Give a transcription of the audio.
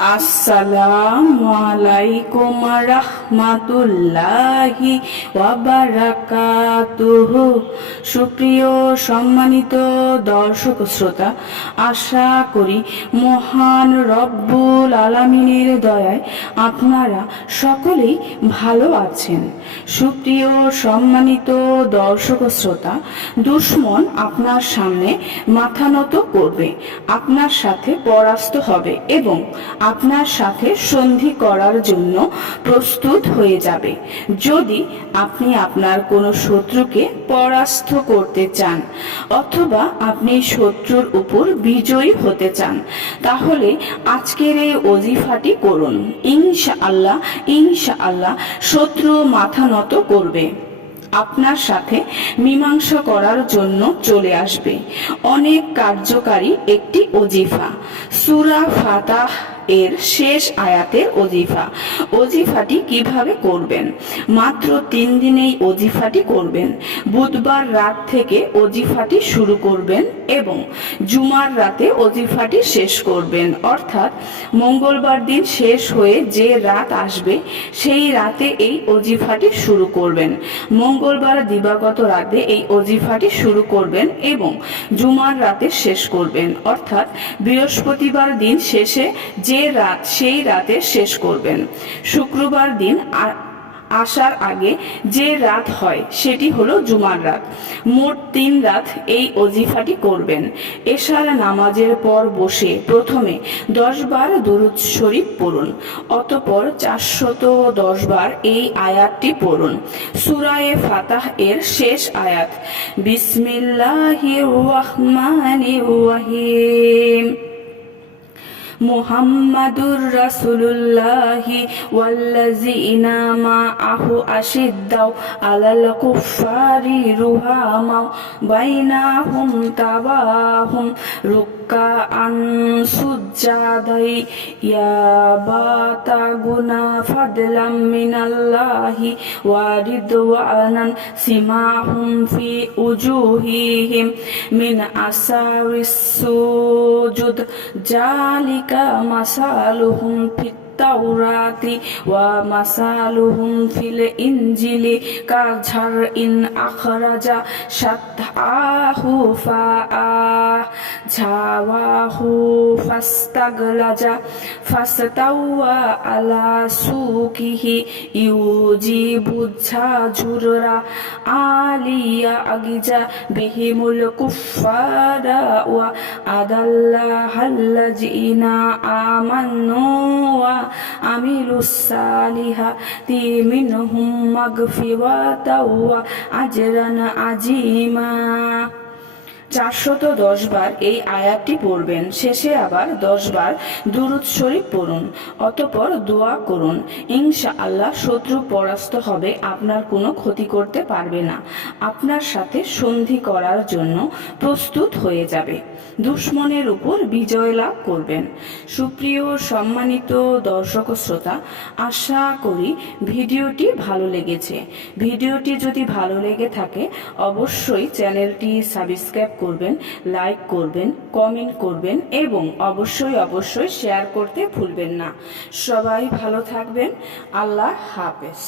আসসালামু আলাইকুম রাহমাতুল্লাহি ওয়া বারাকাতুহু। সুপ্রিয় সম্মানিত দর্শক শ্রোতা, আশা করি মহান রব্বুল আলামিনের দয়ায় আপনারা সকলেই ভালো আছেন। সুপ্রিয় সম্মানিত দর্শক শ্রোতা, দুশমন আপনার সামনে মাথা নত করবে, আপনার সাথে পরাস্ত হবে এবং আপনার সাথে সন্ধি করার জন্য প্রস্তুত হয়ে যাবে। যদি আপনি আপনার কোনো শত্রুকে পরাস্ত করতে চান অথবা আপনি শত্রুর উপর বিজয়ী হতে চান, তাহলে আজকের এই ওজিফাটি করুন। ইনশাআল্লাহ ইনশাআল্লাহ শত্রু মাথা নত করবে, আপনার সাথে মীমাংসা করার জন্য চলে আসবে। অনেক কার্যকারী একটি ওজিফা, সূরা ফাতাহ এর শেষ আয়াতের ওজিফা। ওজিফাটি কিভাবে করবেন? মাত্র 3 দিনেই ওজিফাটি করবেন। বুধবার রাত থেকে ওজিফাটি শুরু করবেন এবং জুমার রাতে ওজিফাটি শেষ করবেন। অর্থাৎ মঙ্গলবার দিন শেষ হয়ে যে রাত আসবে সেই রাতে এই ওজিফাটি শুরু করবেন। মঙ্গলবার দিবাগত রাতে এই ওজিফাটি শুরু করবেন এবং জুমার রাতে শেষ করবেন। অর্থাৎ বৃহস্পতিবার দিন শেষে যে রাত সেই রাতে শেষ করবেন। শুক্রবার দিন আসার আগে যে রাত হয় সেটি হলো জুমার রাত। মোট 3 রাত এই ওজিফাটি করবেন। এশার নামাজের পর বসে প্রথমে 10 বার দুরূদ শরীফ পড়ুন, অতঃপর 410 বার এই আয়াতটি পড়ুন। সূরা ফাতাহ এর শেষ আয়াত, বিসমিল্লাহির রহমানির রহিম, মুহাম্মাদুর রাসূলুল্লাহি ওয়াল্লাযীনা মাআহু আশিদ্দাউ আলাল কুফফারি রুহামাউ বাইনাহুম তাবাহুম রুক্কাআন সুজ্জাদাই ইয়াবাতাগুনা ফাদলাম মিনাল্লাহি ওয়া রিদওয়ানান সিমাহুম ফি উজুহিহিম মিন আসারিস সুজুদ জালিকা মাসালুহুম ফিত তাওরাতি ওয়া মাসালুহুম ফিল ইনজিলি কাঝারইন আখরাজা শাতআহু ফাআযাওয়াহু ফাস্তাগলাজা ফাস্তাওয়া আলা সুকিহি ইউজিবুজ্জাজুরা আলিয়া আগিজা বিহিমুল কুফফারা ওয়া আদাল্লাহাল্লাযীনা আমানু ওয়া আমিলুস সালিহাতি মিনহুম মাগফিরাতাও ওয়া আজরান আযীমা। 410 বার এই আয়াতটি পড়বেন। শেষে আবার 10 বার দুরূদ শরীফ পড়ুন, অতঃপর দোয়া করুন। ইনশাআল্লাহ শত্রু পরাস্ত হবে, আপনার কোনো ক্ষতি করতে পারবে না, আপনার সাথে সন্ধি করার জন্য প্রস্তুত হয়ে যাবে, দুশমনের উপর বিজয় লাভ করবেন। সুপ্রিয় সম্মানিত দর্শক শ্রোতা, আশা করি ভিডিওটি ভালো লেগেছে। ভিডিওটি যদি ভালো লেগে থাকে অবশ্যই চ্যানেলটি সাবস্ক্রাইব করবেন, লাইক করবেন, কমেন্ট করবেন এবং অবশ্যই শেয়ার করতে ভুলবেন না। সবাই ভালো থাকবেন। আল্লাহ হাফেজ।